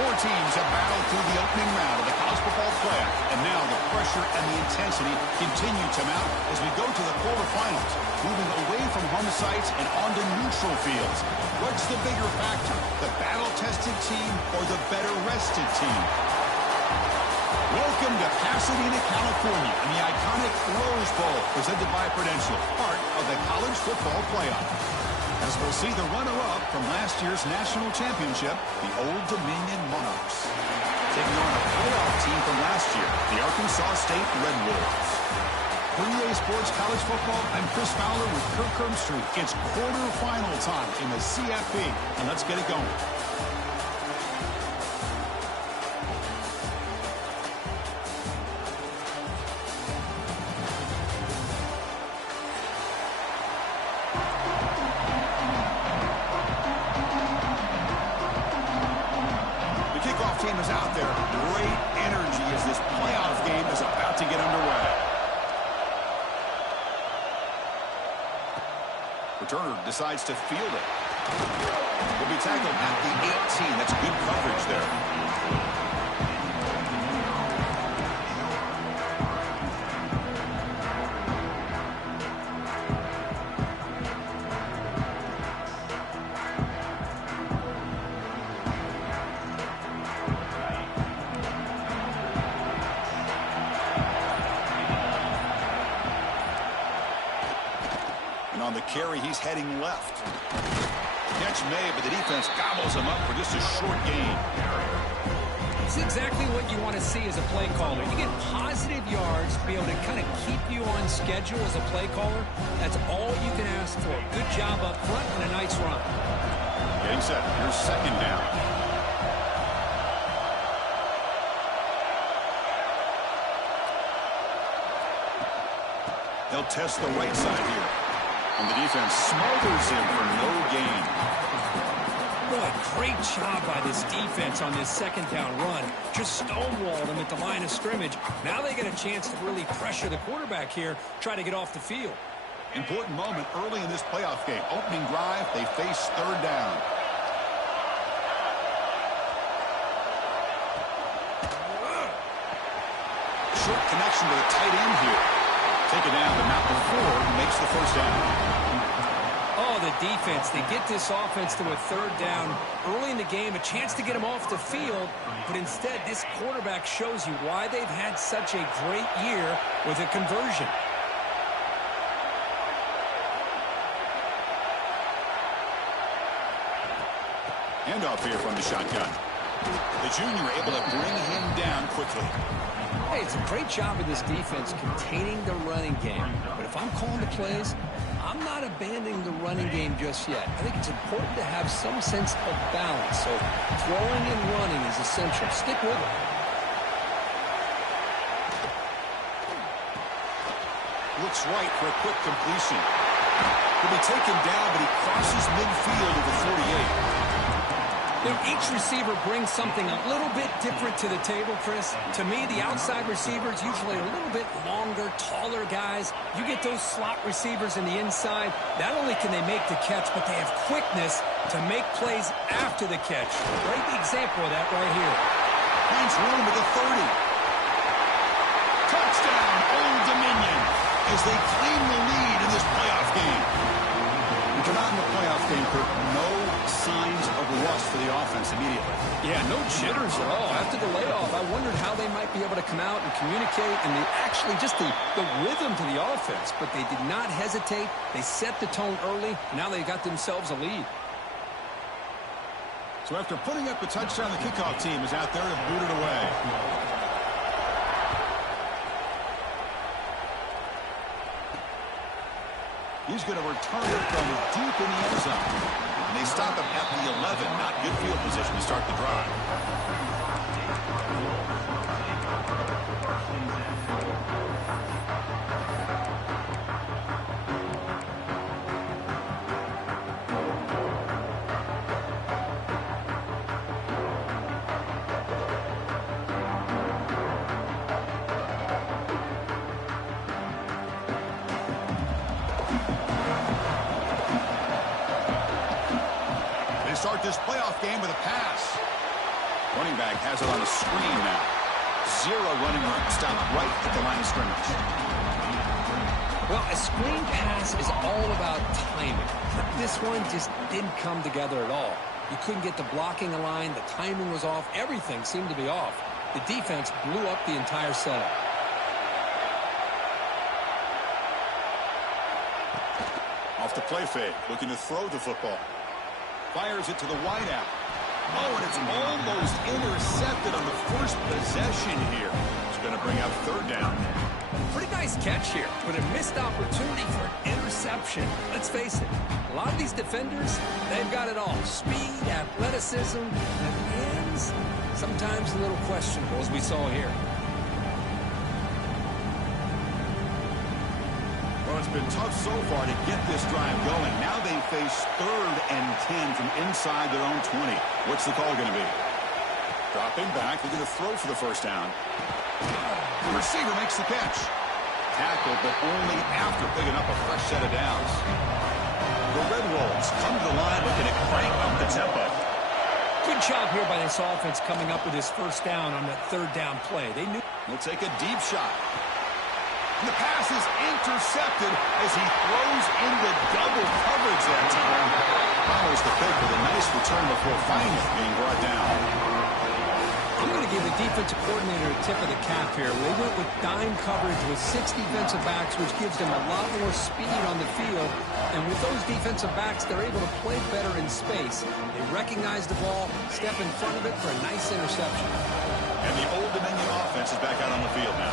Four teams have battled through the opening round of the college football playoff, and now the pressure and the intensity continue to mount as we go to the quarterfinals, moving away from home sites and onto neutral fields. What's the bigger factor, the battle-tested team or the better-rested team? Welcome to Pasadena, California, and the iconic Rose Bowl, presented by Prudential, part of the college football playoff. As we'll see the runner-up from last year's national championship, the Old Dominion Monarchs, taking on a playoff team from last year, the Arkansas State Red Wolves. For EA Sports College Football, I'm Chris Fowler with Kirk Herbstreit. It's quarterfinal time in the CFB, and let's get it going. Team is out there. Great energy as this playoff game is about to get underway. Returner decides to field it. Will be tackled at the 18. That's good coverage there. On the carry, he's heading left. Catch made, but the defense gobbles him up for just a short gain. It's exactly what you want to see as a play caller. You get positive yards to be able to kind of keep you on schedule as a play caller. That's all you can ask for. Good job up front and a nice run. Getting set. Here's second down. They'll test the right side here. And the defense smothers him for no gain. Boy, great job by this defense on this second down run. Just stonewalled him at the line of scrimmage. Now they get a chance to really pressure the quarterback here, try to get off the field. Important moment early in this playoff game. Opening drive, they face third down. Short connection to the tight end here. Taken down, but not before he makes the first down. Oh, the defense. They get this offense to a third down early in the game, a chance to get him off the field, but instead this quarterback shows you why they've had such a great year with a conversion. Handoff here from the shotgun. The junior able to bring him down quickly. Hey, it's a great job of this defense containing the running game. But if I'm calling the plays, I'm not abandoning the running game just yet. I think it's important to have some sense of balance. So throwing and running is essential. Stick with it. Looks right for a quick completion. He'll be taken down, but he crosses midfield at the 48. You know, each receiver brings something a little bit different to the table, Chris. To me, the outside receivers, usually a little bit longer, taller guys. You get those slot receivers in the inside. Not only can they make the catch, but they have quickness to make plays after the catch. Great example of that right here. Finds room at the 30. Touchdown, Old Dominion, as they claim the lead in this playoff game. We come out in the playoff game, Kirk, no signs of rust for the offense immediately. Yeah, no jitters at all. After the layoff, I wondered how they might be able to come out and communicate and actually just the rhythm to the offense. But they did not hesitate. They set the tone early. Now they got themselves a lead. So after putting up the touchdown, the kickoff team is out there to boot it away. He's going to return it from deep in the end zone. And they stop him at the 11. Not good field position to start the drive. Start this playoff game with a pass. Running back has it on a screen now. Zero running room. Stopped right at the line of scrimmage. Well, a screen pass is all about timing. This one just didn't come together at all. You couldn't get the blocking aligned. The timing was off. Everything seemed to be off. The defense blew up the entire setup. Off the play fake, looking to throw the football. Fires it to the wideout. Oh, and it's almost intercepted on the first possession here. It's going to bring up third down. Pretty nice catch here, but a missed opportunity for an interception. Let's face it, a lot of these defenders, they've got it all. Speed, athleticism, and hands, sometimes a little questionable, as we saw here. Well, it's been tough so far to get this drive going. Now they face 3rd and 10 from inside their own 20. What's the call going to be? Dropping back. They're going to throw for the first down. The receiver makes the catch. Tackled, but only after picking up a fresh set of downs. The Red Wolves come to the line looking to crank up the tempo. Good job here by this offense coming up with his first down on that 3rd down play. They knew. He'll take a deep shot. And the pass is intercepted as he throws into double coverage that time. Follows the pick with a nice return before finally being brought down. I'm going to give the defensive coordinator a tip of the cap here. They went with dime coverage with 6 defensive backs, which gives them a lot more speed on the field. And with those defensive backs, they're able to play better in space. They recognize the ball, step in front of it for a nice interception. And the Old Dominion offense is back out on the field now.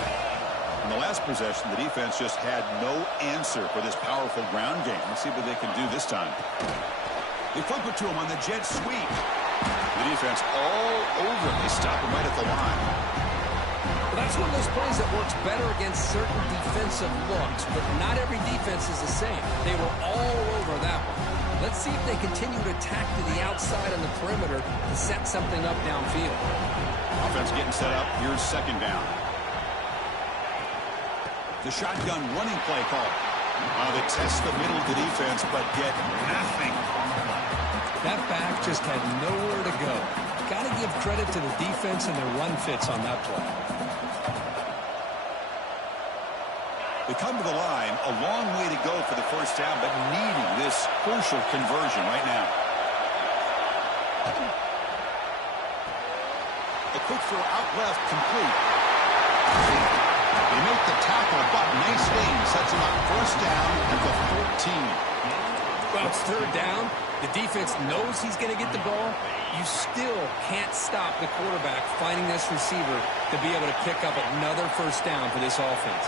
In the last possession, the defense just had no answer for this powerful ground game. Let's see what they can do this time. They flip it to him on the jet sweep. The defense all over him. They stop him right at the line. Well, that's one of those plays that works better against certain defensive looks, but not every defense is the same. They were all over that one. Let's see if they continue to attack to the outside on the perimeter to set something up downfield. Offense getting set up. Here's 2nd down. The shotgun running play call. They test the middle of the defense, but get nothing. That back just had nowhere to go. Got to give credit to the defense and their run fits on that play. They come to the line, a long way to go for the first down, but needing this crucial conversion right now. A quick throw out left, complete. They make the tackle, but nice game. Sets him up first down at the 14. Well, it's 3rd down. The defense knows he's going to get the ball. You still can't stop the quarterback finding this receiver to be able to pick up another first down for this offense.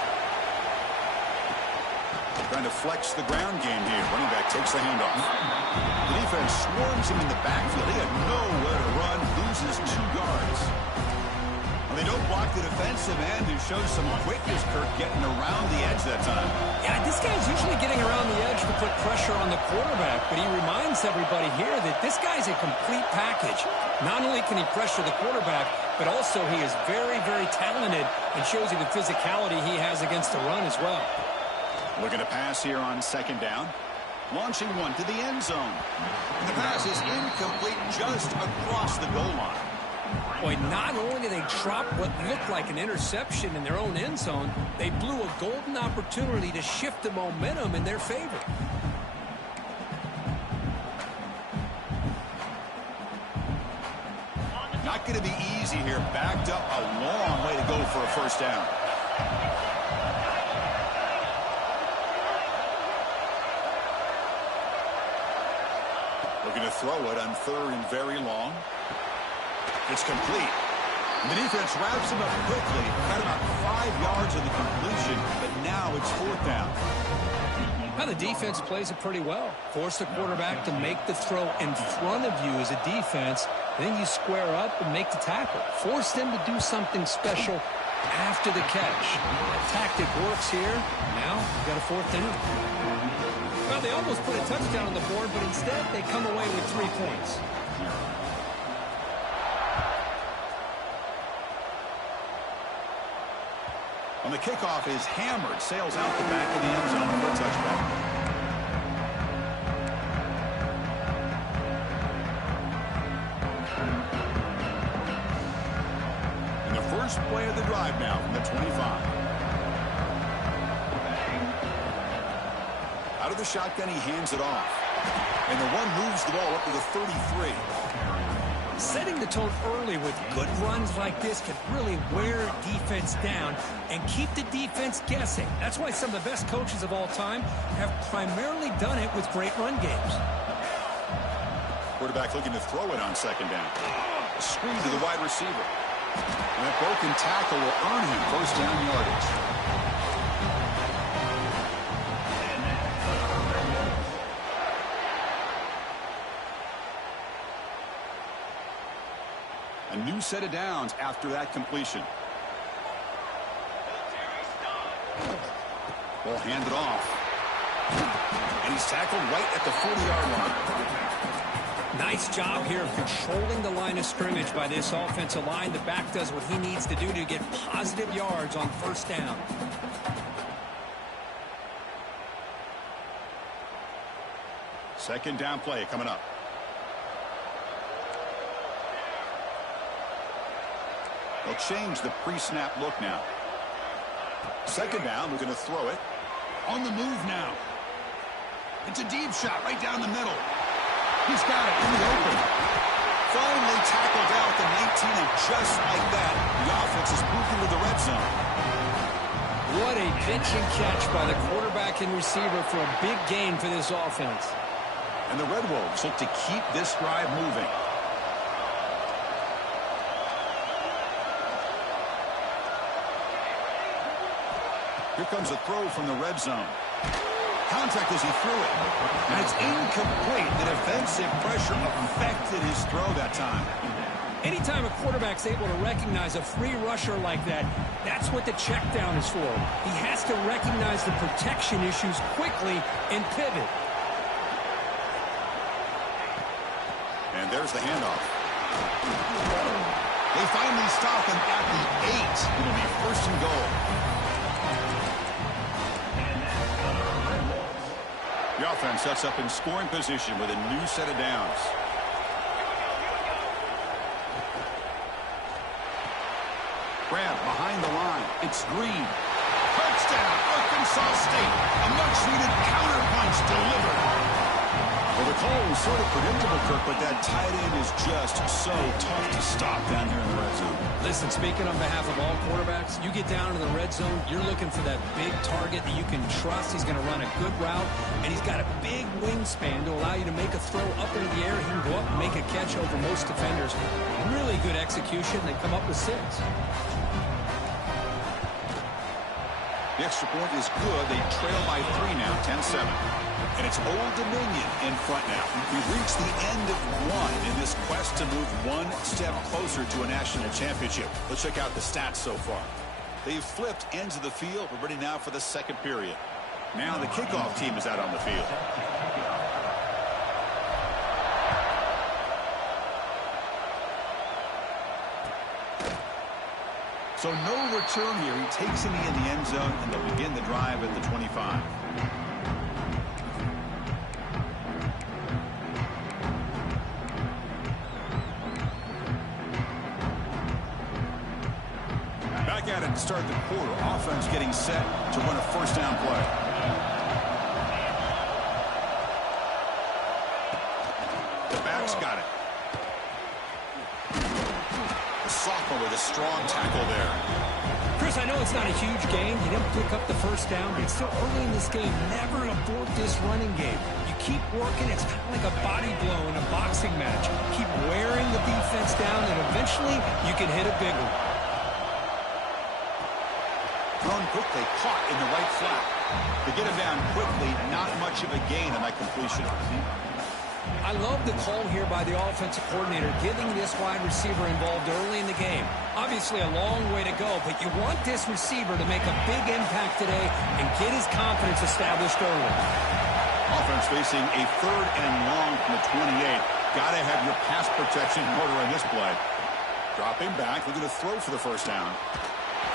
Trying to flex the ground game here. Running back takes the handoff. The defense swarms him in the backfield. He had nowhere to run, loses 2 guards. Well, they don't block the defensive end, who shows some quickness, Kirk, getting around the edge that time. Yeah, this guy's usually getting around the edge to put pressure on the quarterback, but he reminds everybody here that this guy's a complete package. Not only can he pressure the quarterback, but also he is very, very talented and shows you the physicality he has against the run as well. Looking to pass here on 2nd down. Launching one to the end zone. And the pass is incomplete just across the goal line. Boy, not only did they drop what looked like an interception in their own end zone, they blew a golden opportunity to shift the momentum in their favor. Not going to be easy here. Backed up a long way to go for a first down. Looking to throw it on 3rd and very long. It's complete. And the defense wraps him up quickly. Got about 5 yards of the completion, but now it's 4th down. Now the defense plays it pretty well. Force the quarterback to make the throw in front of you as a defense. Then you square up and make the tackle. Force them to do something special after the catch. That tactic works here. Now you've got a 4th down. Well, they almost put a touchdown on the board, but instead they come away with 3 points. On the kickoff is hammered, sails out the back of the end zone for a touchback. first play of the drive now from the 25. Out of the shotgun, he hands it off. And the one moves the ball up to the 33. Setting the tone early with good runs like this can really wear defense down and keep the defense guessing. That's why some of the best coaches of all time have primarily done it with great run games. Quarterback looking to throw it on second down. A screen to the wide receiver. And that broken tackle will earn him first down yardage. A new set of downs after that completion. Ball handed off. And he's tackled right at the 40-yard line. Nice job here of controlling the line of scrimmage by this offensive line. The back does what he needs to do to get positive yards on first down. Second down play coming up. They'll change the pre-snap look now. Second down, we're going to throw it. On the move now. It's a deep shot right down the middle. He's got it in the open. Finally tackled out the 19, and just like that, the offense is moving to the red zone. What a pitch and catch by the quarterback and receiver for a big gain for this offense. And the Red Wolves look to keep this drive moving. Here comes a throw from the red zone. Contact as he threw it. And it's incomplete. The defensive pressure affected his throw that time. Anytime a quarterback's able to recognize a free rusher like that, that's what the check down is for. He has to recognize the protection issues quickly and pivot. And there's the handoff. They finally stop him at the 8. It'll be first and goal. The offense sets up in scoring position with a new set of downs. Grab behind the line. It's Green. Touchdown, Arkansas State. A much-needed counterpunch delivered. Well, the call was sort of predictable, Kirk, but that tight end is just so tough to stop down here in the red zone. Listen, speaking on behalf of all quarterbacks, you get down to the red zone, you're looking for that big target that you can trust. He's going to run a good route, and he's got a big wingspan to allow you to make a throw up into the air. He can go up and make a catch over most defenders. Really good execution. They come up with 6. The extra point is good. They trail by 3 now, 10-7. And it's Old Dominion in front now. We've reached the end of 1 in this quest to move one step closer to a national championship. Let's check out the stats so far. They've flipped ends of the field. We're ready now for the second period. Now the kickoff team is out on the field. So no return here. He takes it in the end zone, and they'll begin the drive at the 25. Back at it to start the quarter. Offense getting set to run a first down play. The back's got it. The sophomore with a strong tackle there. Chris, I know it's not a huge game. You didn't pick up the first down, but it's still early in this game. Never abort this running game. You keep working. It's kind of like a body blow in a boxing match. Keep wearing the defense down, and eventually you can hit a big one. Thrown quickly, caught in the right flat. To get him down quickly, not much of a gain on that completion. I love the call here by the offensive coordinator, getting this wide receiver involved early in the game. Obviously a long way to go, but you want this receiver to make a big impact today and get his confidence established early. Offense facing a 3rd and long from the 28. Got to have your pass protection in order on this play. Dropping back, looking to throw for the first down.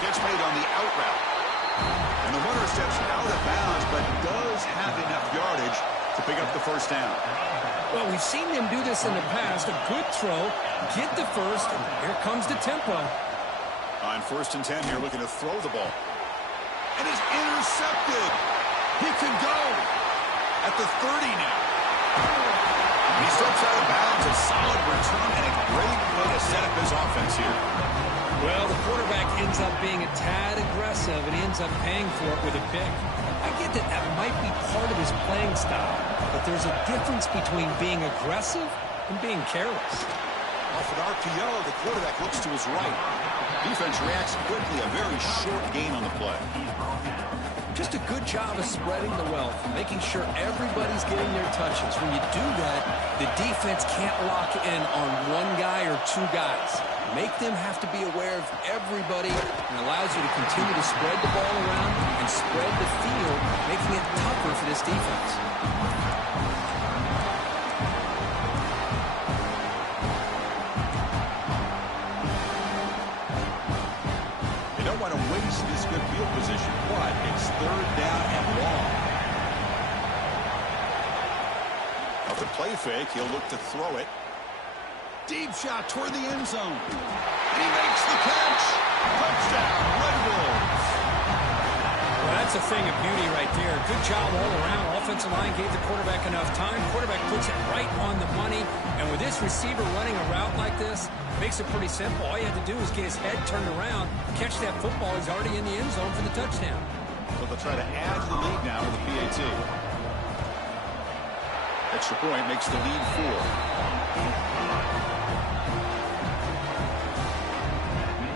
Catch made on the out route. And the runner steps out of bounds, but does have enough yardage to pick up the first down. Well, we've seen them do this in the past. A good throw, get the first, and here comes the tempo. On 1st and 10 here, looking to throw the ball. And it's intercepted. He can go at the 30 now. He steps out of bounds. A solid return and a great way to set up his offense here. Well, the quarterback ends up being a tad aggressive, and he ends up paying for it with a pick. I get that that might be part of his playing style, but there's a difference between being aggressive and being careless. Off an RPO, the quarterback looks to his right. Defense reacts quickly, a very short gain on the play. Just a good job of spreading the wealth, making sure everybody's getting their touches. When you do that, the defense can't lock in on one guy or two guys. Make them have to be aware of everybody, and allows you to continue to spread the ball around and spread the field, making it tougher for this defense. You don't want to waste this good field position, but it's 3rd down and long. Off the play fake, he'll look to throw it. Deep shot toward the end zone. And he makes the catch. Touchdown, Red Wolves. Well, that's a thing of beauty right there. Good job all around. Offensive line gave the quarterback enough time. Quarterback puts it right on the money. And with this receiver running a route like this, makes it pretty simple. All you have to do is get his head turned around, catch that football. He's already in the end zone for the touchdown. So they'll try to add to the lead now with the PAT. Extra point makes the lead 4.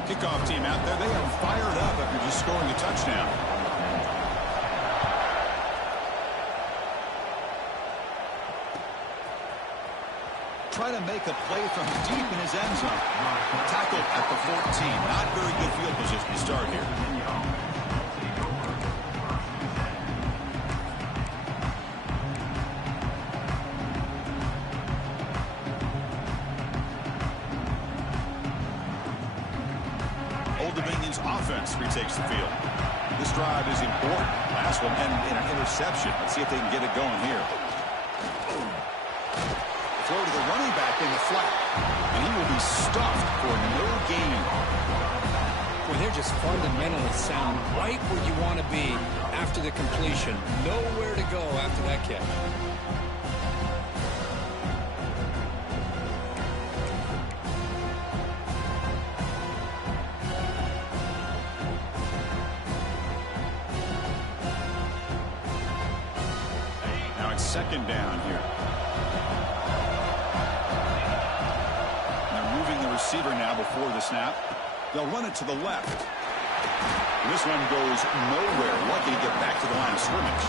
Kickoff team out there. They are fired up after just scoring a touchdown. Try to make a play from deep in his end zone. Tackled at the 14. Not very good field position to start here. Dominion's offense retakes the field. This drive is important. Last one ended in an interception. Let's see if they can get it going here. Throw to the running back in the flat. And he will be stuffed for no gain. Well, they're just fundamentally sound. Right where you want to be after the completion. Nowhere to go after that catch. Second down here. They're moving the receiver now before the snap. They'll run it to the left. And this one goes nowhere. Lucky to get back to the line of scrimmage.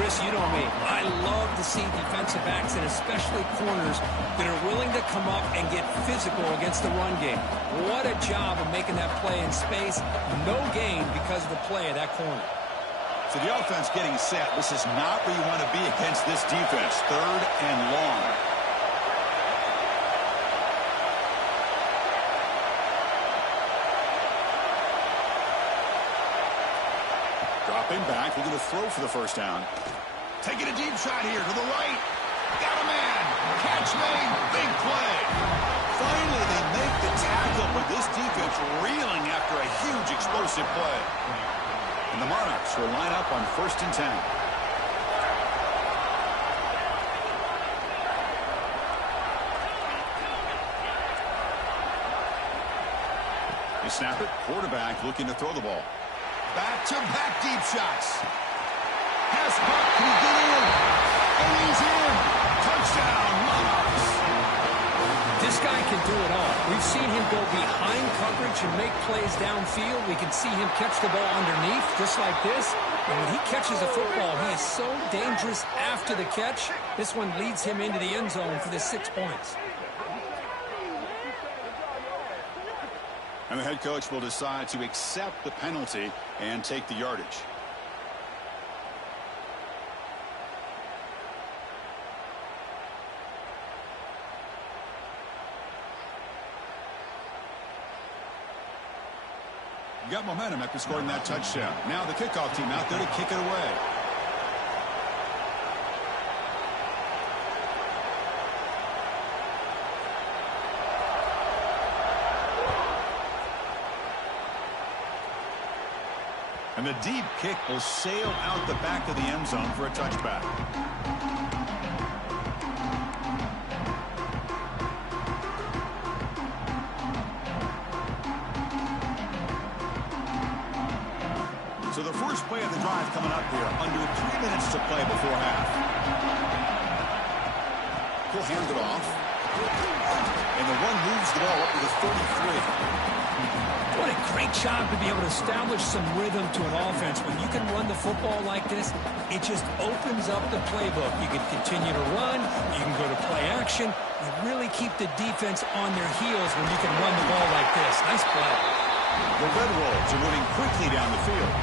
Chris, you know me. I love to see defensive backs, and especially corners, that are willing to come up and get physical against the run game. What a job of making that play in space. No gain because of the play of that corner. So the offense getting set. This is not where you want to be against this defense. 3rd and long. Dropping back, looking to throw for the first down. Taking a deep shot here to the right. Got a man. Catch made. Big play. Finally, they make the tackle, but this defense reeling after a huge explosive play. And the Monarchs will line up on 1st and 10. They snap it. Quarterback looking to throw the ball. Back-to-back deep shots. Has puck. Can he get in? And he's in. Touchdown, Monarchs. This guy can do it all. We've seen him go behind coverage and make plays downfield. We can see him catch the ball underneath, just like this. And when he catches a football, he is so dangerous after the catch. This one leads him into the end zone for the 6 points. And the head coach will decide to accept the penalty and take the yardage. Got momentum after scoring that touchdown. Now the kickoff team out there to kick it away. And the deep kick will sail out the back of the end zone for a touchback. So the first play of the drive coming up here. Under 3 minutes to play before half. He'll hand it off. And the run moves the ball up to the 33. What a great job to be able to establish some rhythm to an offense. When you can run the football like this, it just opens up the playbook. You can continue to run. You can go to play action. You really keep the defense on their heels when you can run the ball like this. Nice play. The Red Wolves are moving quickly down the field.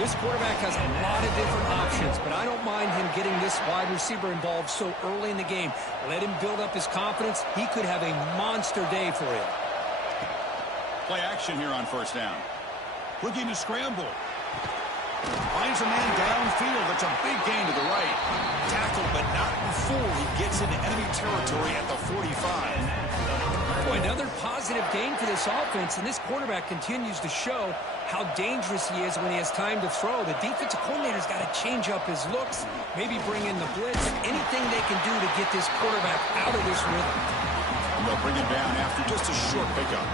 This quarterback has a lot of different options, but I don't mind him getting this wide receiver involved so early in the game. Let him build up his confidence. He could have a monster day for you. Play action here on first down. Looking to scramble. Finds a man downfield. That's a big gain to the right. Tackled, but not before he gets into enemy territory at the 45. Boy, another positive gain for this offense, and this quarterback continues to show how dangerous he is when he has time to throw. The defensive coordinator's got to change up his looks, maybe bring in the blitz, anything they can do to get this quarterback out of this rhythm. And they'll bring him down after just a short pickup.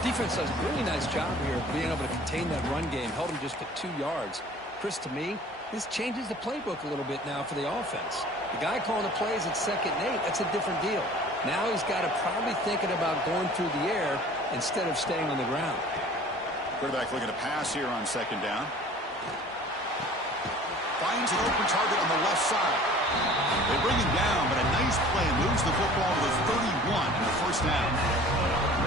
Defense does a really nice job here of being able to contain that run game, held him just to 2 yards. Chris, to me, this changes the playbook a little bit now for the offense. The guy calling the plays at 2nd and 8, that's a different deal. Now he's got to probably thinking about going through the air instead of staying on the ground. Quarterback looking to pass here on 2nd down. Finds an open target on the left side. They bring him down, but a nice play moves the football to the 31 in the first down.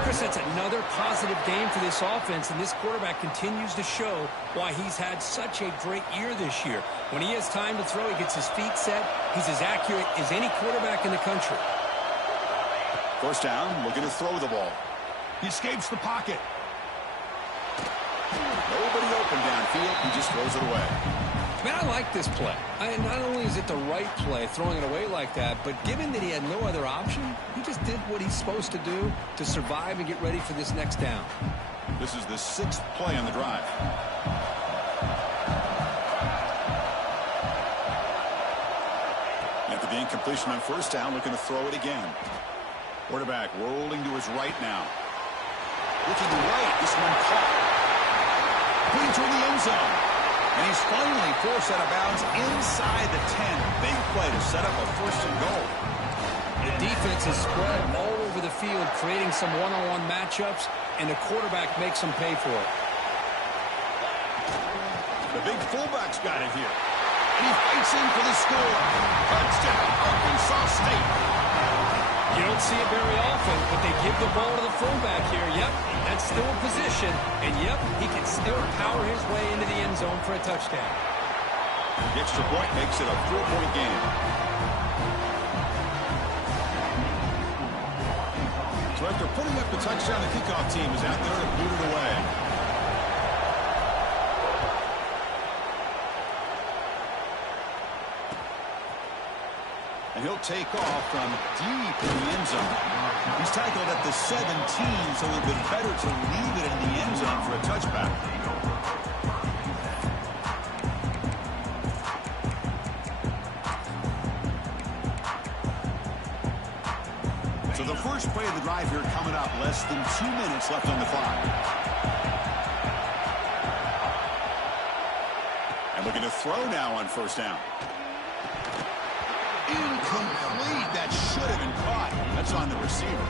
Chris, that's another positive game for this offense, and this quarterback continues to show why he's had such a great year this year. When he has time to throw, he gets his feet set. He's as accurate as any quarterback in the country. First down, looking to throw the ball. He escapes the pocket. Nobody open downfield. He just throws it away. Man, I like this play. Not only is it the right play, throwing it away like that, but given that he had no other option, he just did what he's supposed to do to survive and get ready for this next down. This is the 6th play on the drive. After the incompletion on first down, looking to throw it again. Quarterback rolling to his right now. Looking right, this one caught. Putting toward the end zone. And he's finally forced out of bounds inside the 10. Big play to set up a 1st and goal. The defense is spread all over the field, creating some one-on-one matchups, and the quarterback makes them pay for it. The big fullback's got it here. And he fights in for the score. Touchdown, Arkansas State. You don't see it very often, but they give the ball to the fullback here. Yep, that's still a position. And, yep, he can still power his way into the end zone for a touchdown. The extra point makes it a 4-point game. So after putting up the touchdown, the kickoff team is out there to boot it away. And he'll take off from deep in the end zone. He's tackled at the 17, so it would have been better to leave it in the end zone for a touchback. So the first play of the drive here coming up, less than 2 minutes left on the clock. And looking to throw now on first down. Incomplete. That should have been caught. That's on the receiver.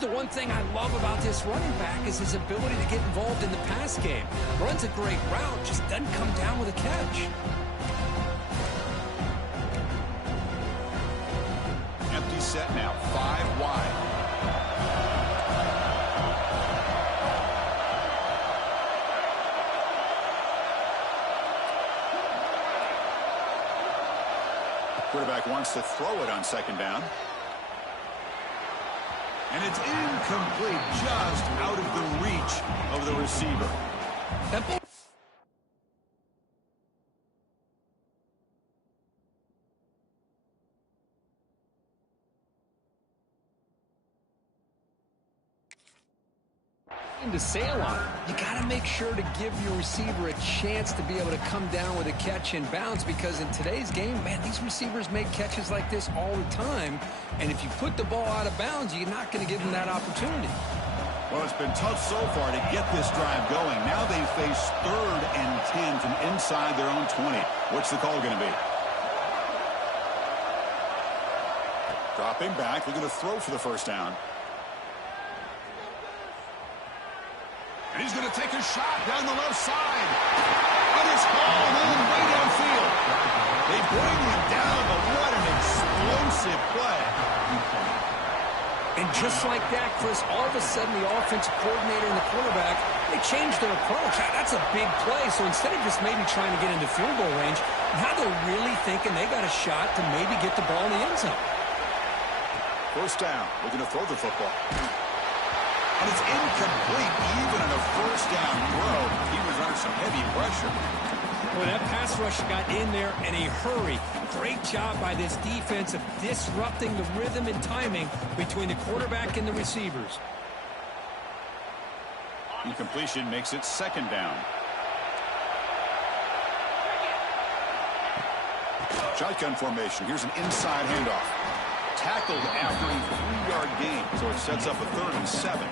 The one thing I love about this running back is his ability to get involved in the pass game. Runs a great route, just doesn't come down with a catch. Empty set now, 5 wide. Quarterback wants to throw it on second down. And it's incomplete, just out of the reach of the receiver. That ball to sail on. You got to make sure to give your receiver a chance to be able to come down with a catch and bounce, because in today's game, man, these receivers make catches like this all the time, and if you put the ball out of bounds, you're not going to give them that opportunity. Well, it's been tough so far to get this drive going. Now they face 3rd and 10 from inside their own 20. What's the call going to be? Dropping back, looking to throw for the first down. And he's going to take a shot down the left side. And it's hauled in way downfield. They bring him down, but what an explosive play. And just like that, Chris, all of a sudden the offensive coordinator and the quarterback, they changed their approach. That's a big play. So instead of just maybe trying to get into field goal range, now they're really thinking they got a shot to maybe get the ball in the end zone. First down. We're going to throw the football. And it's incomplete, even on a first down throw. He was under some heavy pressure. Boy, that pass rush got in there in a hurry. Great job by this defense of disrupting the rhythm and timing between the quarterback and the receivers. Incompletion makes it 2nd down. Shotgun formation. Here's an inside handoff. Tackled after a 3-yard gain, so it sets up a 3rd and 7.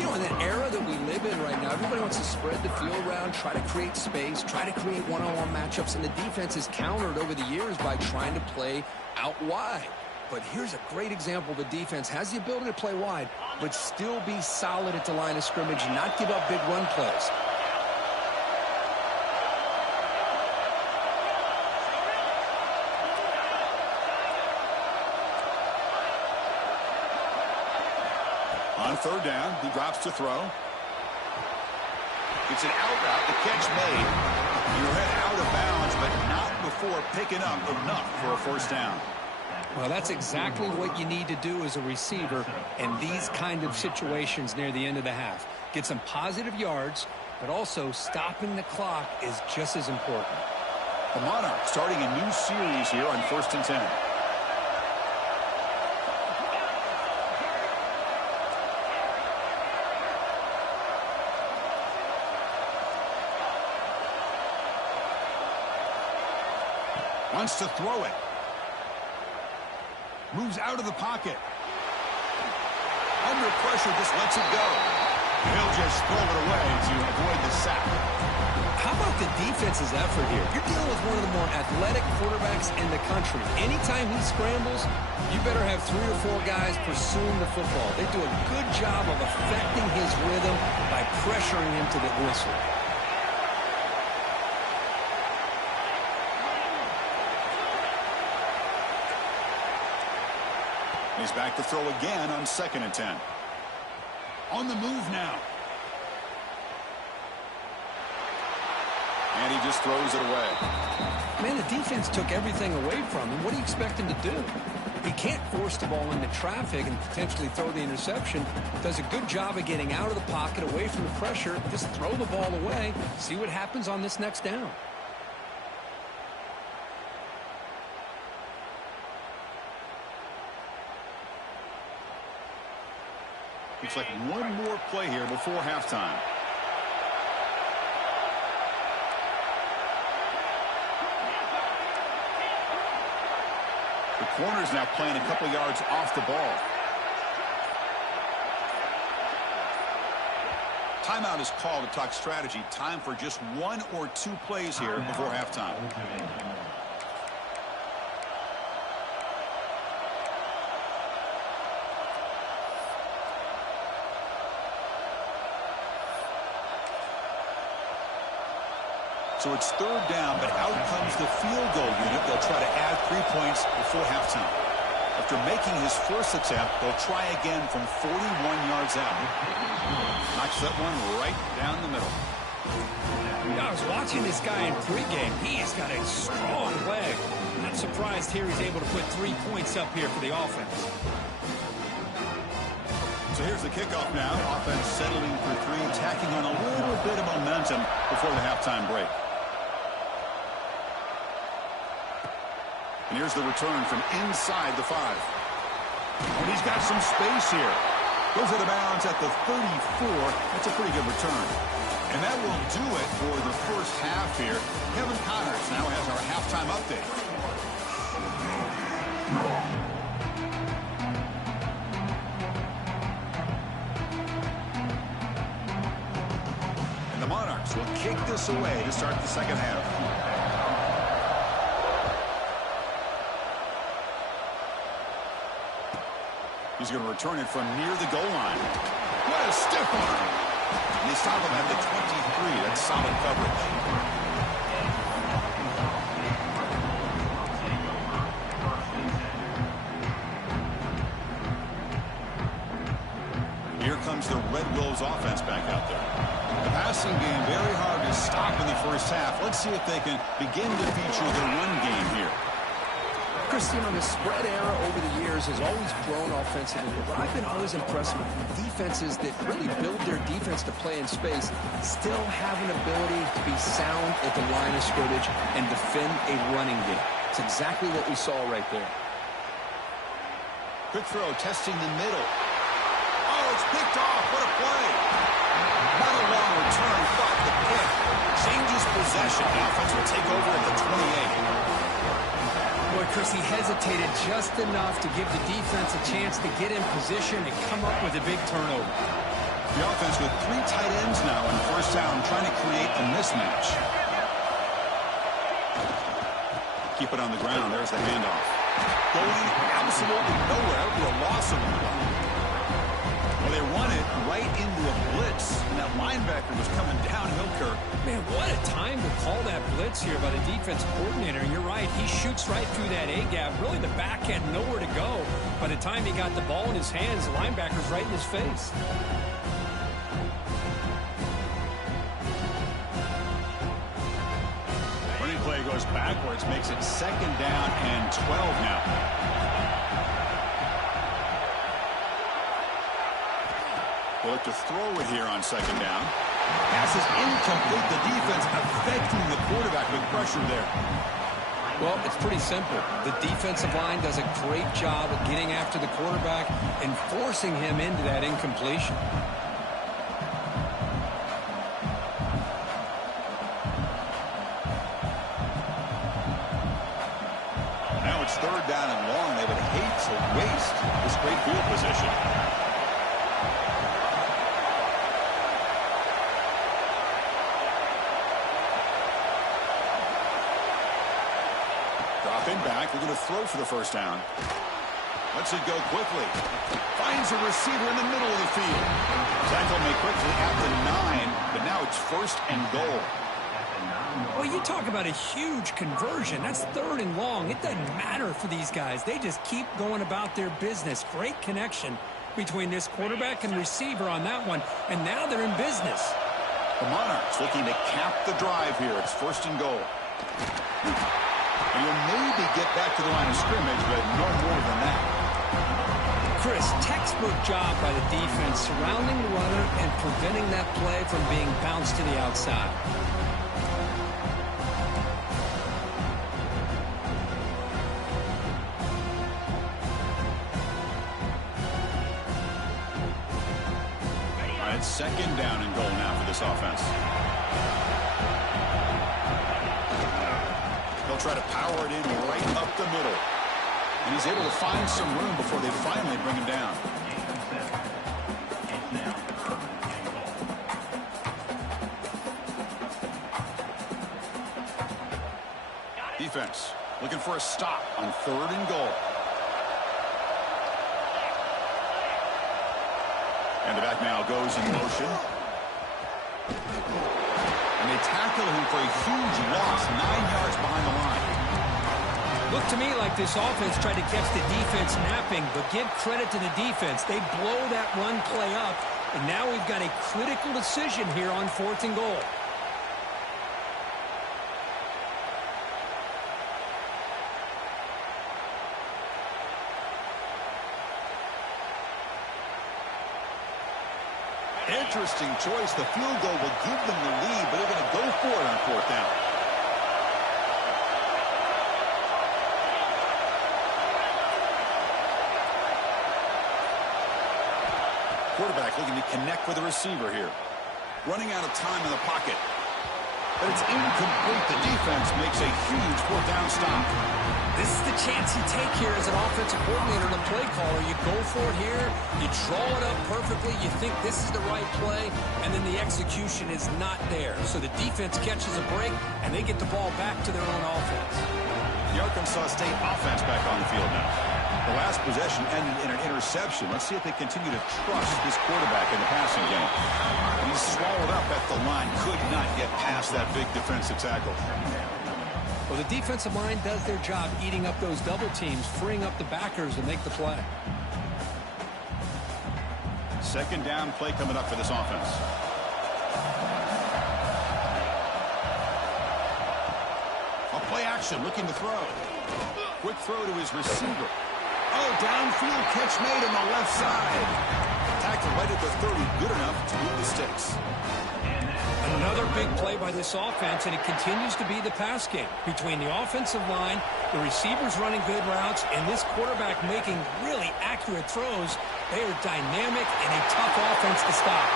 You know, in the era that we live in right now, everybody wants to spread the field around, try to create space, try to create one-on-one matchups, and the defense is countered over the years by trying to play out wide. But here's a great example. The defense has the ability to play wide, but still be solid at the line of scrimmage and not give up big run plays. On 3rd down, he drops to throw. It's an out route, the catch made. He ran out of bounds, but not before picking up enough for a first down. Well, that's exactly what you need to do as a receiver in these kind of situations near the end of the half. Get some positive yards, but also stopping the clock is just as important. The Monarchs starting a new series here on 1st and 10. Wants to throw it. Moves out of the pocket. Under pressure, just lets it go. He'll just throw it away to avoid the sack. How about the defense's effort here? You're dealing with one of the more athletic quarterbacks in the country. Anytime he scrambles, you better have 3 or 4 guys pursuing the football. They do a good job of affecting his rhythm by pressuring him to the whistle. He's back to throw again on 2nd and 10. On the move now. And he just throws it away. Man, the defense took everything away from him. What do you expect him to do? He can't force the ball into traffic and potentially throw the interception. Does a good job of getting out of the pocket, away from the pressure. Just throw the ball away. See what happens on this next down. Looks like one more play here before halftime. The corner's now playing a couple yards off the ball. Timeout is called to talk strategy. Time for just 1 or 2 plays here before halftime. So it's 3rd down, but out comes the field goal unit. They'll try to add 3 points before halftime. After making his first attempt, they'll try again from 41 yards out. Knocks that one right down the middle. I was watching this guy in pregame. He has got a strong leg. I'm not surprised here he's able to put 3 points up here for the offense. So here's the kickoff now. Offense settling for three, tacking on a little bit of momentum before the halftime break. And here's the return from inside the 5. And he's got some space here. Goes out of bounds at the 34. That's a pretty good return. And that will do it for the first half here. Kevin Connors now has our halftime update. And the Monarchs will kick this away to start the second half. He's going to return it from near the goal line. What a stiff arm. And they stop him at the 23. That's solid coverage. Here comes the Red Wolves offense back out there. The passing game very hard to stop in the first half. Let's see if they can begin to feature the run game here. Chris, you know, the spread era over the years has always grown offensively, but I've been always impressed with defenses that really build their defense to play in space, still have an ability to be sound at the line of scrimmage and defend a running game. It's exactly what we saw right there. Quick throw, testing the middle. Oh, it's picked off. What a play. Not a long return, but the pick changes possession. The offense will take over at the 28. Boy, Chris, he hesitated just enough to give the defense a chance to get in position and come up with a big turnover. The offense with 3 tight ends now in first down, trying to create a mismatch. Keep it on the ground. There's the handoff. Going absolutely nowhere. It'll be a loss of the ball. Well, they run it right into a blitz, and that linebacker was coming downhill, Kirk. Man, what a time to call that blitz here by the defense coordinator. And you're right, he shoots right through that A-gap. Really, the back had nowhere to go. By the time he got the ball in his hands, the linebacker's right in his face. Running play goes backwards, makes it second down and 12 now. They'll look to throw it here on second down. Pass is incomplete. The defense affecting the quarterback with pressure there. Well, it's pretty simple. The defensive line does a great job of getting after the quarterback and forcing him into that incompletion. Now it's third down and long. They would hate to waste this great field position. Back. They're going to throw for the first down. Lets it go quickly. Finds a receiver in the middle of the field. Tackle made quickly at the 9, but now it's first and goal. Well, you talk about a huge conversion. That's third and long. It doesn't matter for these guys. They just keep going about their business. Great connection between this quarterback and receiver on that one, and now they're in business. The Monarchs looking to cap the drive here. It's first and goal. And you'll maybe get back to the line of scrimmage, but no more than that. Chris, textbook job by the defense surrounding the runner and preventing that play from being bounced to the outside. All right, second down and goal now for this offense. Try to power it in right up the middle. And he's able to find some room before they finally bring him down. Defense looking for a stop on third and goal. And the back now goes in motion. And they tackle him for a huge loss, 9 yards behind the line. Looked to me like this offense tried to catch the defense napping, but give credit to the defense. They blow that run play up, and now we've got a critical decision here on fourth and goal. Interesting choice. The field goal will give them the lead, but they're going to go for it on fourth down. Quarterback looking to connect with the receiver here. Running out of time in the pocket. But it's incomplete. The defense makes a huge fourth down stop. This is the chance you take here as an offensive coordinator and a play caller. You go for it here. You draw it up perfectly. You think this is the right play, and then the execution is not there. So the defense catches a break, and they get the ball back to their own offense. The Arkansas State offense back on the field now. The last possession ended in an interception. Let's see if they continue to trust this quarterback in the passing game. He's swallowed up at the line. Could not get past that big defensive tackle. Well, the defensive line does their job eating up those double teams, freeing up the backers to make the play. Second down play coming up for this offense. A play action, looking to throw. Quick throw to his receiver. Oh, downfield catch made on the left side. Tackle right at the 30, good enough to move the sticks. Another big play by this offense, and it continues to be the pass game. Between the offensive line, the receivers running good routes, and this quarterback making really accurate throws, they are dynamic and a tough offense to stop.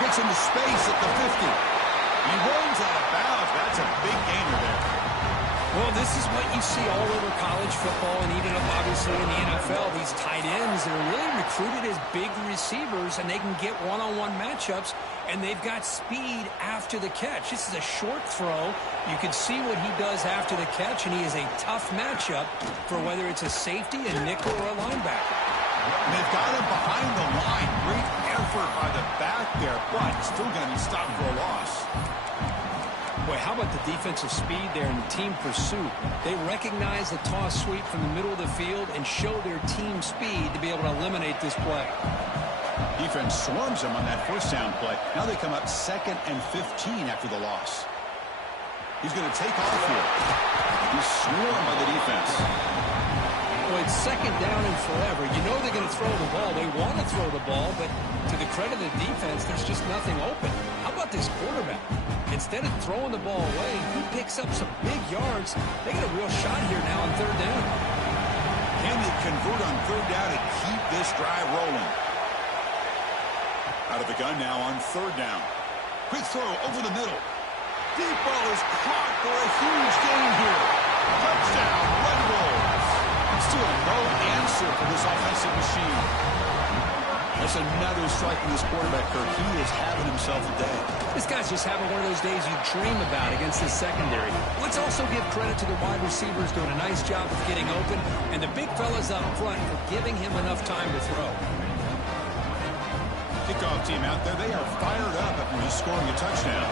Gets into space at the 50. He runs out of bounds. That's a big gainer there. Well, this is what you see all over college football and even up, obviously, in the NFL. These tight ends, they're really recruited as big receivers, and they can get one-on-one matchups, and they've got speed after the catch. This is a short throw. You can see what he does after the catch, and he is a tough matchup for whether it's a safety, a nickel, or a linebacker. And they've got him behind the line. Great effort by the back there, but still going to be stopped for a loss. Boy, how about the defensive speed there and the team pursuit? They recognize the toss sweep from the middle of the field and show their team speed to be able to eliminate this play. Defense swarms them on that first down play. Now they come up 2nd and 15 after the loss. He's going to take off here. He's swarmed by the defense. Well, it's 2nd down and forever. You know they're going to throw the ball. They want to throw the ball, but to the credit of the defense, there's just nothing open. How about this quarterback? Instead of throwing the ball away, he picks up some big yards. They got a real shot here now on 3rd down. Can they convert on 3rd down and keep this drive rolling? Out of the gun now on 3rd down. Quick throw over the middle. Deep ball is caught for a huge gain here. Touchdown, Red Wolves. Still no answer for this offensive machine. That's another strike from this quarterback, Kirk. He is having himself a day. This guy's just having one of those days you dream about against this secondary. Let's also give credit to the wide receivers doing a nice job of getting open, and the big fellas up front for giving him enough time to throw. Kickoff team out there, they are fired up after just scoring a touchdown.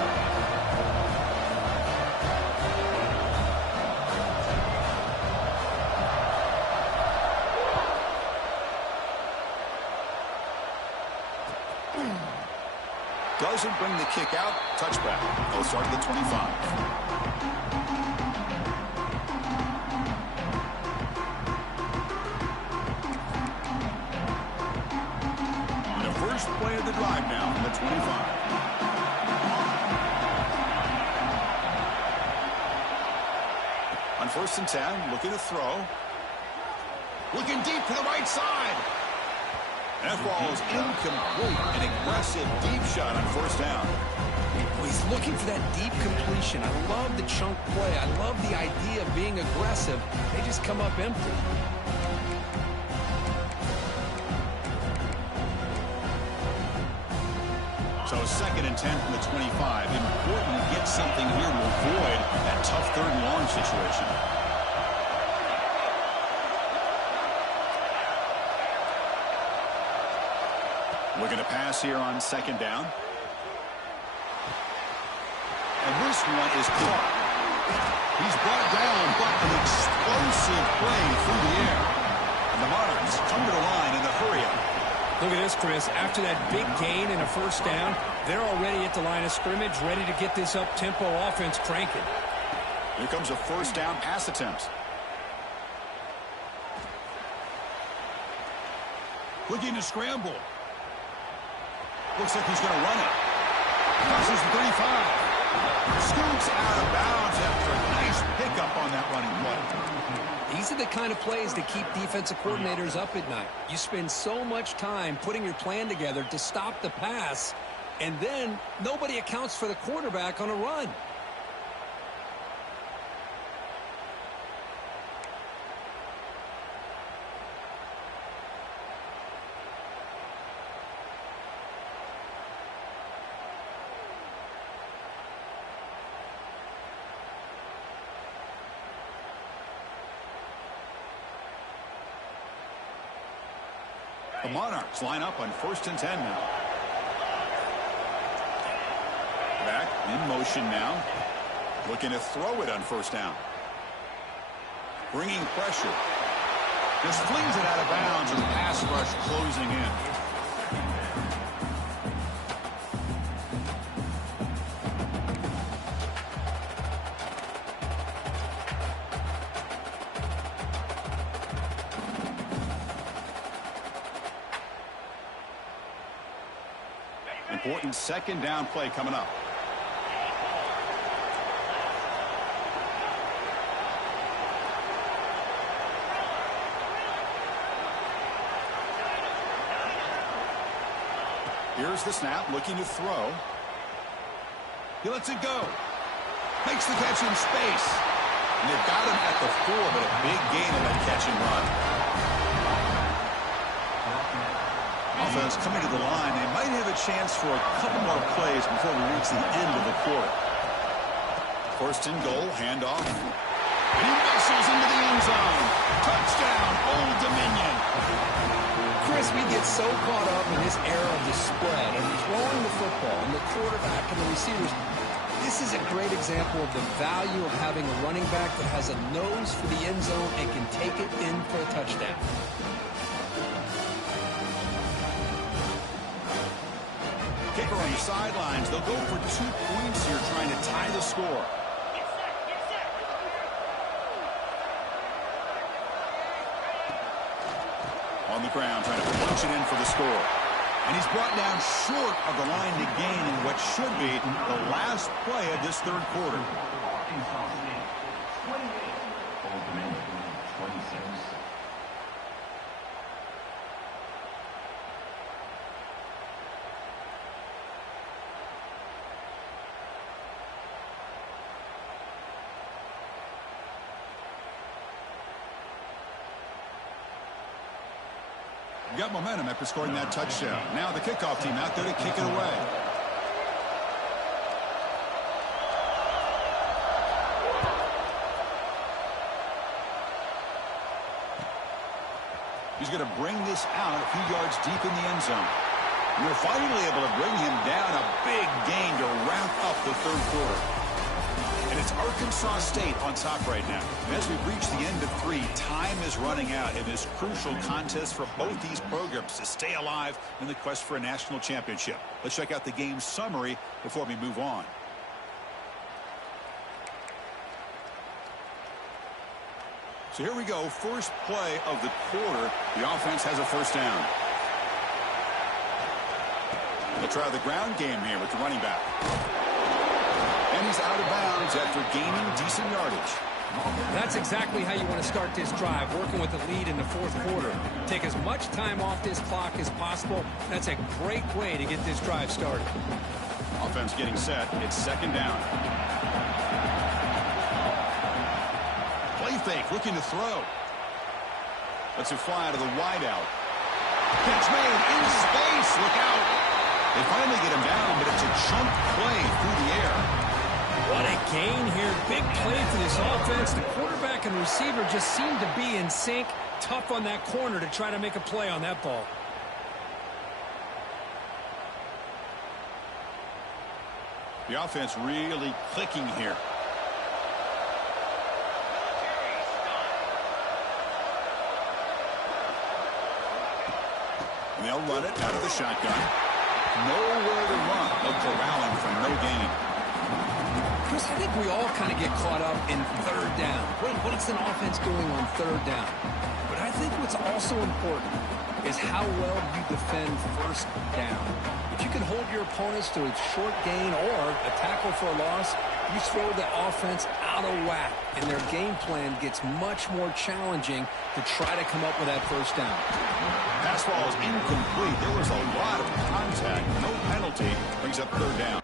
Doesn't bring the kick out. Touchback. They'll start at the 25. The first play of the drive now from the 25. On 1st and 10, looking to throw. Looking deep to the right side. That ball is incomplete. An aggressive deep shot on 1st down. Well, he's looking for that deep completion. I love the chunk play. I love the idea of being aggressive. They just come up empty. So 2nd and 10 from the 25. Important to get something here to avoid that tough 3rd and long situation. Looking to pass here on 2nd down. And this one is caught. He's brought down, but an explosive play through the air. And the Monarchs come to the line in the hurry-up. Look at this, Chris. After that big gain and a 1st down, they're already at the line of scrimmage, ready to get this up-tempo offense cranking. Here comes a 1st down pass attempt. Looking to scramble. Looks like he's going to run it. Crosses the 35. Scoots out of bounds after a nice pickup on that running play. These are the kind of plays that keep defensive coordinators up at night. You spend so much time putting your plan together to stop the pass, and then nobody accounts for the quarterback on a run. The Monarchs line up on 1st and 10 now. Back in motion now. Looking to throw it on 1st down. Bringing pressure. Just flings it out of bounds and the pass rush closing in. Important 2nd down play coming up. Here's the snap, looking to throw. He lets it go. Makes the catch in space. And they've got him at the 4, but a big gain on that catch and run. Offense coming to the line. They might have a chance for a couple more plays before we reach the end of the quarter. 1st and goal, handoff. And he muscles into the end zone. Touchdown, Old Dominion. Chris, we get so caught up in this era of the spread and throwing the football and the quarterback and the receivers. This is a great example of the value of having a running back that has a nose for the end zone and can take it in for a touchdown. Kicker on the sidelines. They'll go for 2 points here, trying to tie the score. On the ground, trying to punch it in for the score. And he's brought down short of the line to gain in what should be the last play of this 3rd quarter. Got momentum after scoring that touchdown. Now the kickoff team out there to kick it away. He's going to bring this out a few yards deep in the end zone. And they're finally able to bring him down. A big gain to wrap up the 3rd quarter. And it's Arkansas State on top right now. And as we've reached the end of 3, time is running out in this crucial contest for both these programs to stay alive in the quest for a national championship. Let's check out the game summary before we move on. So here we go. First play of the quarter. The offense has a 1st down. They'll try the ground game here with the running back. And he's out of bounds after gaining decent yardage. That's exactly how you want to start this drive, working with the lead in the 4th quarter. Take as much time off this clock as possible. That's a great way to get this drive started. Offense getting set. It's 2nd down. Play fake, looking to throw. Lets it fly to the wideout. Catch made in space. Look out. They finally get him down, but it's a chunk play through the air. What a gain here. Big play for this offense. The quarterback and receiver just seem to be in sync. Tough on that corner to try to make a play on that ball. The offense really clicking here. And they'll run it out of the shotgun. Nowhere to run. They're corralling from no gain. Chris, I think we all kind of get caught up in 3rd down. What is an offense doing on 3rd down? But I think what's also important is how well you defend first down. If you can hold your opponents to a short gain or a tackle for a loss, you throw the offense out of whack, and their game plan gets much more challenging to try to come up with that first down. Pass ball is incomplete. There was a lot of contact. No penalty. Brings up third down.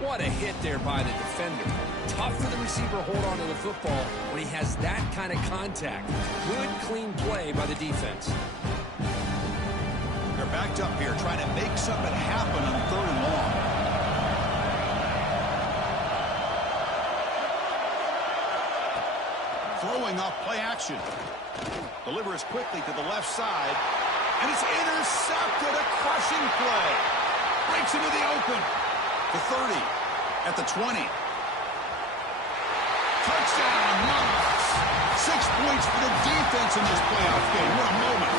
What a hit there by the defender. Tough for the receiver to hold on to the football when he has that kind of contact. Good, clean play by the defense. They're backed up here trying to make something happen on third and long. Throwing off play action. Delivers quickly to the left side. And it's intercepted. A crushing play. Breaks into the open. The 30, at the 20. Touchdown, Monarchs. 6 points for the defense in this playoff game. What a moment.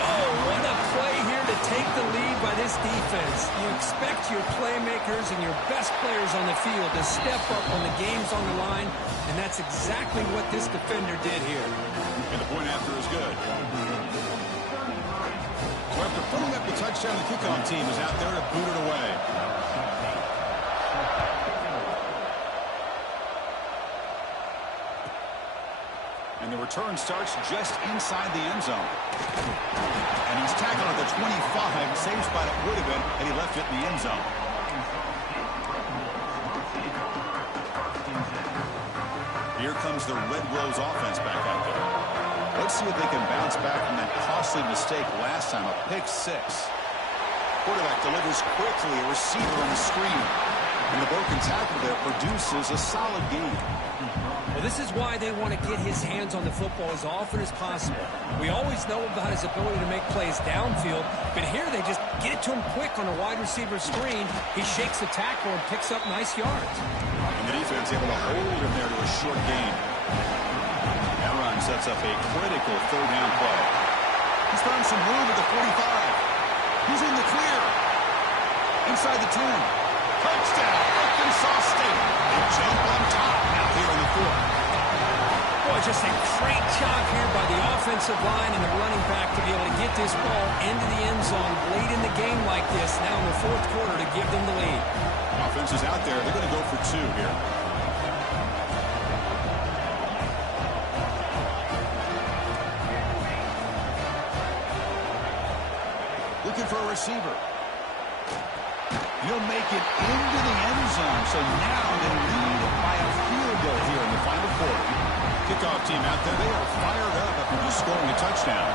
Whoa, what a play here to take the lead by this defense. You expect your playmakers and your best players on the field to step up when the game's on the line, and that's exactly what this defender did here. And the point after is good. So after putting up the touchdown, the kickoff team is out there to boot it away. And the return starts just inside the end zone. And he's tackled at the 25. Same spot it would have been, and he left it in the end zone. Here comes the Red Rose offense back out there. Let's see if they can bounce back from that costly mistake last time, a pick six. Quarterback delivers quickly, a receiver on the screen. And the broken tackle there produces a solid game. Well, this is why they want to get his hands on the football as often as possible. We always know about his ability to make plays downfield, but here they just get it to him quick on a wide receiver screen. He shakes the tackle and picks up nice yards. And the defense able to hold him there to a short gain. That run sets up a critical third down play. He's found some room at the 45. He's in the clear. Inside the 10. Touchdown, Arkansas State. They jump on top now here in the fourth. Boy, just a great job here by the offensive line and the running back to be able to get this ball into the end zone late in the game like this now in the fourth quarter to give them the lead. Offense is out there. They're going to go for two here. Looking for a receiver. He'll make it into the end zone. So now they lead by a field goal here in the final quarter. Kickoff team out there. They are fired up after just scoring a touchdown.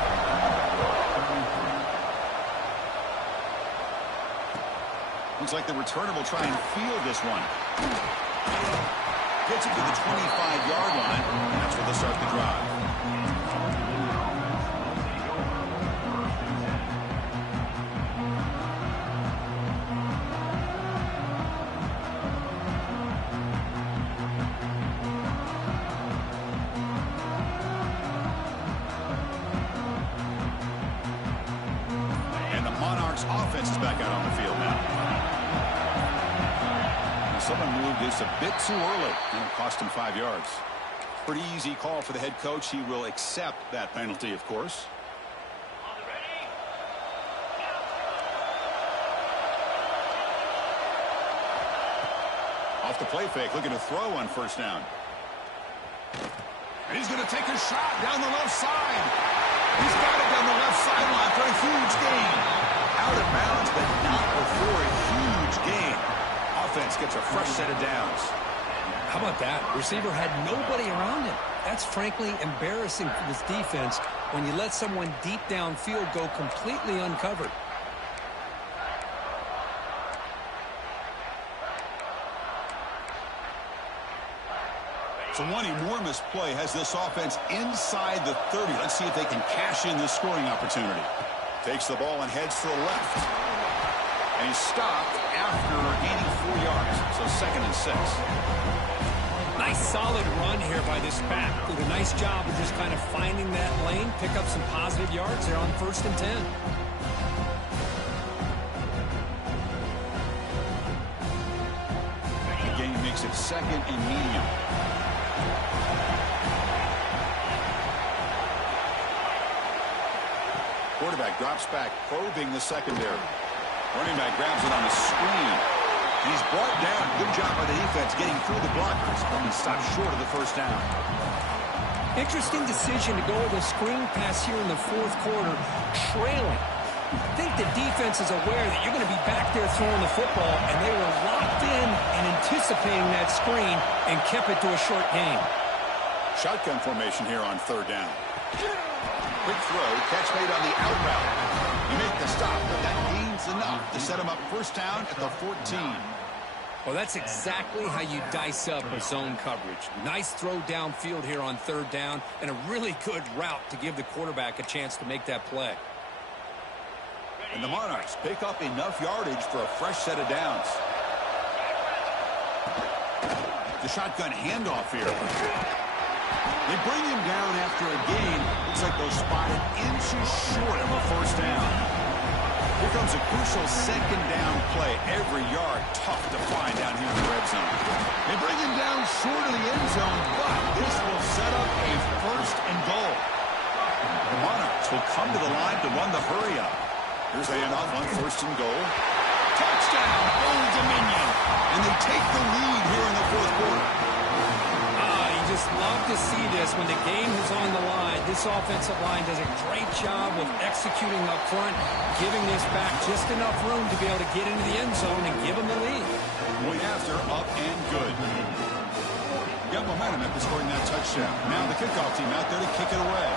Looks like the returner will try and field this one. Gets it to the 25-yard line, and that's where they'll start the drive. Offense is back out on the field now. Someone moved this a bit too early, and it cost him 5 yards. Pretty easy call for the head coach. He will accept that penalty, of course. Off the play fake, looking to throw on first down. And he's going to take a shot down the left side. He's got it down the left sideline for a huge gain. Out of bounds, but not before a huge gain. Offense gets a fresh set of downs. How about that? Receiver had nobody around him. That's frankly embarrassing for this defense when you let someone deep downfield go completely uncovered. So one enormous play has this offense inside the 30. Let's see if they can cash in this scoring opportunity. Takes the ball and heads to the left. And he's stopped after gaining 4 yards. So 2nd and 6. Nice solid run here by this back. Did a nice job of just kind of finding that lane, pick up some positive yards there on 1st and 10. The game makes it 2nd and medium. Quarterback drops back, probing the secondary. Running back grabs it on the screen. He's brought down. Good job by the defense getting through the blockers. But he stopped short of the 1st down. Interesting decision to go with a screen pass here in the 4th quarter, trailing. I think the defense is aware that you're going to be back there throwing the football, and they were locked in and anticipating that screen and kept it to a short gain. Shotgun formation here on 3rd down. Quick throw, catch made on the out route. You make the stop, but that gains enough to set him up 1st down at the 14. Well, that's exactly how you dice up a zone coverage. Nice throw downfield here on 3rd down, and a really good route to give the quarterback a chance to make that play. And the Monarchs pick up enough yardage for a fresh set of downs. The shotgun handoff here. They bring him down after a gain. Looks like they'll spot it inches short of a 1st down. Here comes a crucial 2nd down play. Every yard tough to find down here in the red zone. They bring him down short of the end zone, but this will set up a 1st and goal. The Monarchs will come to the line to run the hurry up. Here's the handoff on 1st and goal. Touchdown, Old Dominion. And they take the lead here in the 4th quarter. Just love to see this when the game is on the line. This offensive line does a great job of executing up front, giving this back just enough room to be able to get into the end zone and give them the lead. Going after, up and good. Got momentum after scoring that touchdown. Now the kickoff team out there to kick it away.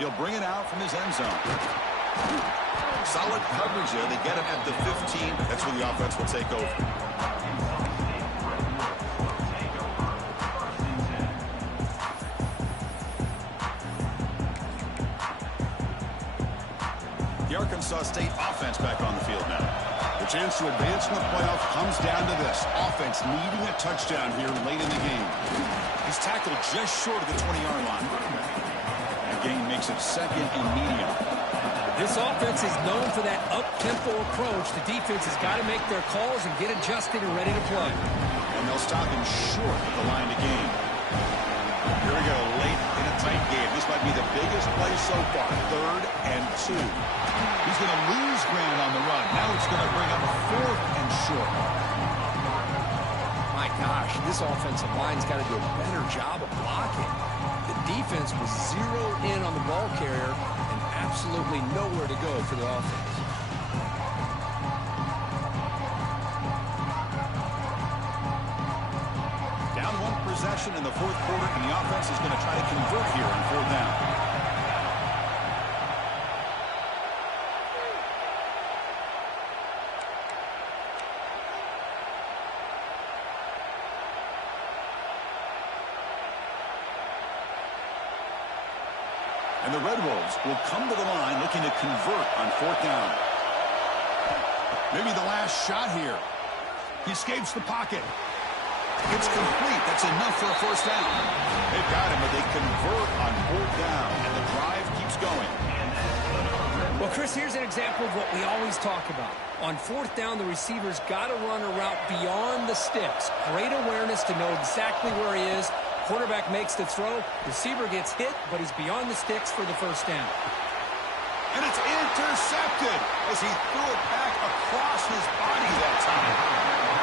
He'll bring it out from his end zone. Solid coverage there. They get him at the 15. That's where the offense will take over. The Arkansas State offense back on the field now. The chance to advance in the playoff comes down to this. Offense needing a touchdown here late in the game. He's tackled just short of the 20-yard line. The game makes it 2nd and medium. This offense is known for that up-tempo approach. The defense has got to make their calls and get adjusted and ready to play. And they'll stop him short at the line to gain. Here we go, late in a tight game. This might be the biggest play so far. 3rd and 2. He's going to lose ground on the run. Now it's going to bring up a 4th and short. My gosh, this offensive line's got to do a better job of blocking. The defense was zeroed in on the ball carrier and absolutely nowhere to go for the offense. Down 1 possession in the 4th quarter, and the offense is going to try to convert here on 4th down. And the Red Wolves will come to the line looking to convert on 4th down. Maybe the last shot here. He escapes the pocket. It's complete. That's enough for a 1st down. They've got him, but they convert on 4th down, and the drive keeps going. Well, Chris, here's an example of what we always talk about. On 4th down, the receiver's got to run a route beyond the sticks. Great awareness to know exactly where he is. Quarterback makes the throw. Receiver gets hit, but he's beyond the sticks for the 1st down. And it's intercepted as he threw it back across his body that time.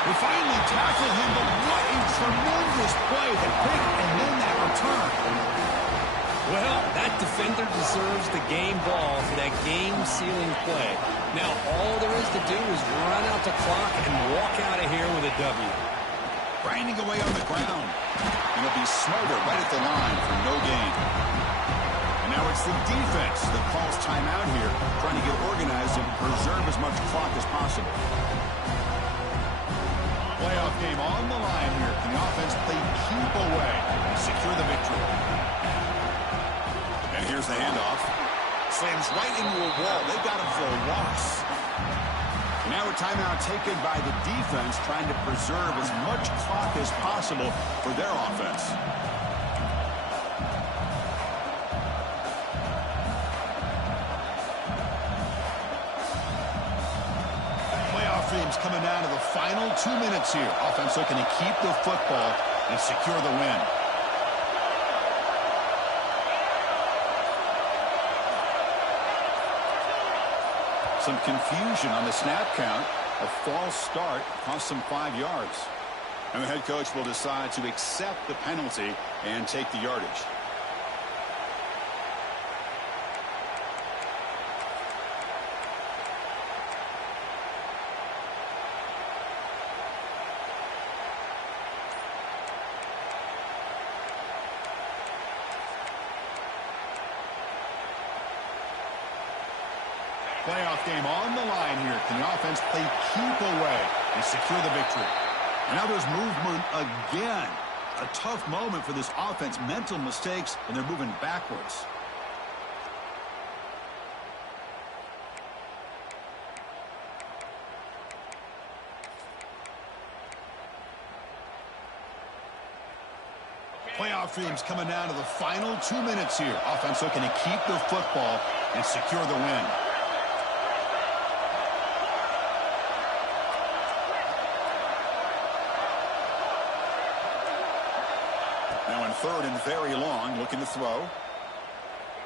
They finally tackled him, but what a tremendous play. The pick and then that return. Well, that defender deserves the game ball for that game-sealing play. Now, all there is to do is run out the clock and walk out of here with a W. Grinding away on the ground. And he'll be smarter right at the line for no gain. And now it's the defense that calls timeout here, trying to get organized and preserve as much clock as possible. game on the line here. Can the offense play keep away and secure the victory? And here's the handoff. Slams right into a wall. They got him for a loss. Now a timeout taken by the defense, trying to preserve as much clock as possible for their offense. Playoff teams coming down to the final 2 minutes here. Offense looking to keep the football and secure the win. Some confusion on the snap count. A false start cost them 5 yards. And the head coach will decide to accept the penalty and take the yardage. Playoff game on the line here. Can the offense play keep away and secure the victory? And now there's movement again. A tough moment for this offense. Mental mistakes, and they're moving backwards. Playoff teams coming down to the final 2 minutes here. Offense looking to keep the football and secure the win. Now in third and very long, looking to throw.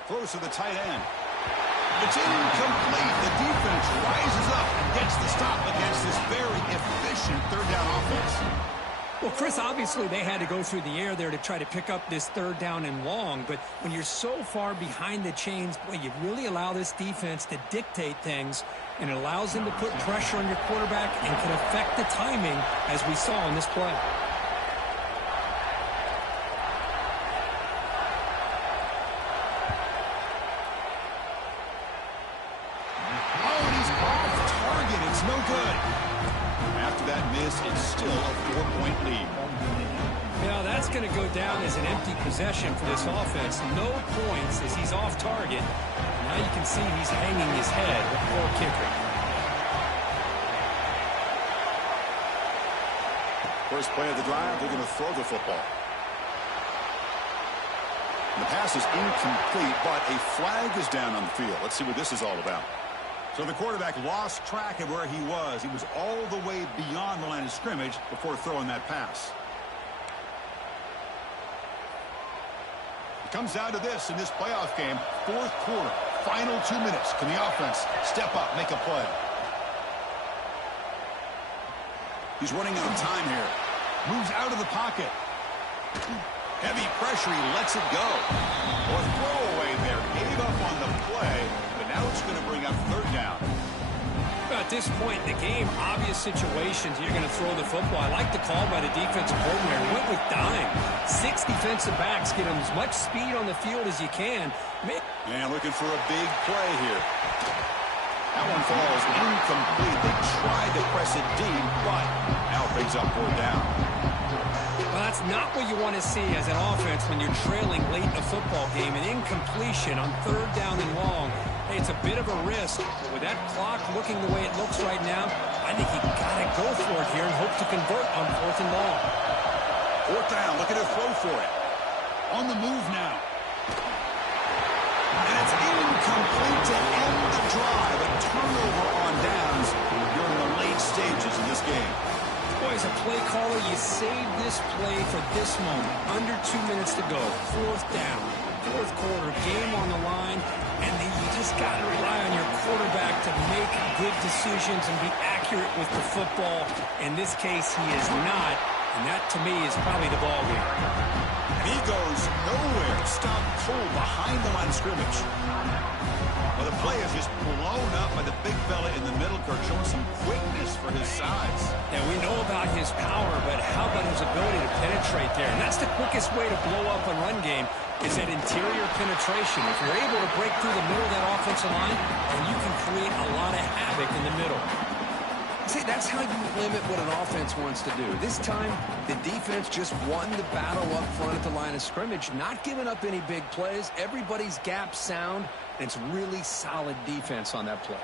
Throws to the tight end. It's incomplete. The defense rises up and gets the stop against this very efficient third down offense. Well, Chris, obviously they had to go through the air there to try to pick up this third down and long, but when you're so far behind the chains, boy, you really allow this defense to dictate things, and it allows them to put pressure on your quarterback and can affect the timing, as we saw in this play. It's still a 4-point lead. Now that's going to go down as an empty possession for this offense. No points as he's off target. Now you can see he's hanging his head with the poor kicker. First play of the drive, they're going to throw the football. And the pass is incomplete, but a flag is down on the field. Let's see what this is all about. So the quarterback lost track of where he was. He was all the way beyond the line of scrimmage before throwing that pass. It comes down to this in this playoff game. Fourth quarter, final 2 minutes. Can the offense step up, make a play? He's running out of time here. Moves out of the pocket. Heavy pressure, he lets it go. Or throwaway there. Gave up on the play. Now it's going to bring up third down. Well, at this point in the game, obvious situations, you're going to throw the football. I like the call by the defensive coordinator. He went with dime. 6 defensive backs, get them as much speed on the field as you can. And looking for a big play here. That one falls incomplete. They tried to press it deep, but now it brings up fourth down. Well, that's not what you want to see as an offense when you're trailing late in a football game. An incompletion on third down and long. Hey, it's a bit of a risk, but with that clock looking the way it looks right now, I think you got to go for it here and hope to convert on fourth and long. Fourth down, looking to throw for it. On the move now. And it's incomplete to end the drive. A turnover on downs during the late stages of this game. Boy, as a play caller, you save this play for this moment. Under 2 minutes to go. Fourth down. Fourth quarter, game on the line, and then you just got to rely on your quarterback to make good decisions and be accurate with the football. In this case, he is not, and that to me is probably the ball game. He goes nowhere. Stopped cold behind the line of scrimmage. Well, the play is just blown up by the big fella in the middle, Kirk, showing some quickness for his size. Yeah, we know about his power, but how about his ability to penetrate there? And that's the quickest way to blow up a run game, is that interior penetration. If you're able to break through the middle of that offensive line, then you can create a lot of havoc in the middle. See, That's how you limit what an offense wants to do. This time, the defense just won the battle up front at the line of scrimmage, not giving up any big plays. Everybody's gap sound, and it's really solid defense on that play.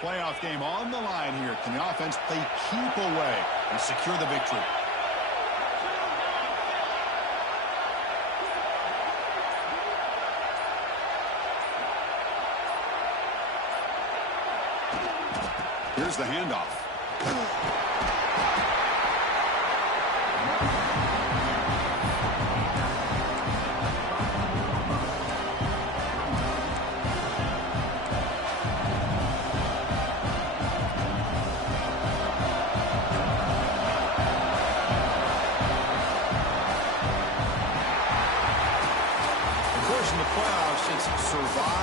Playoff game on the line here. Can the offense play keep away and secure the victory? Here's the handoff. Of course, in the playoffs, it's survive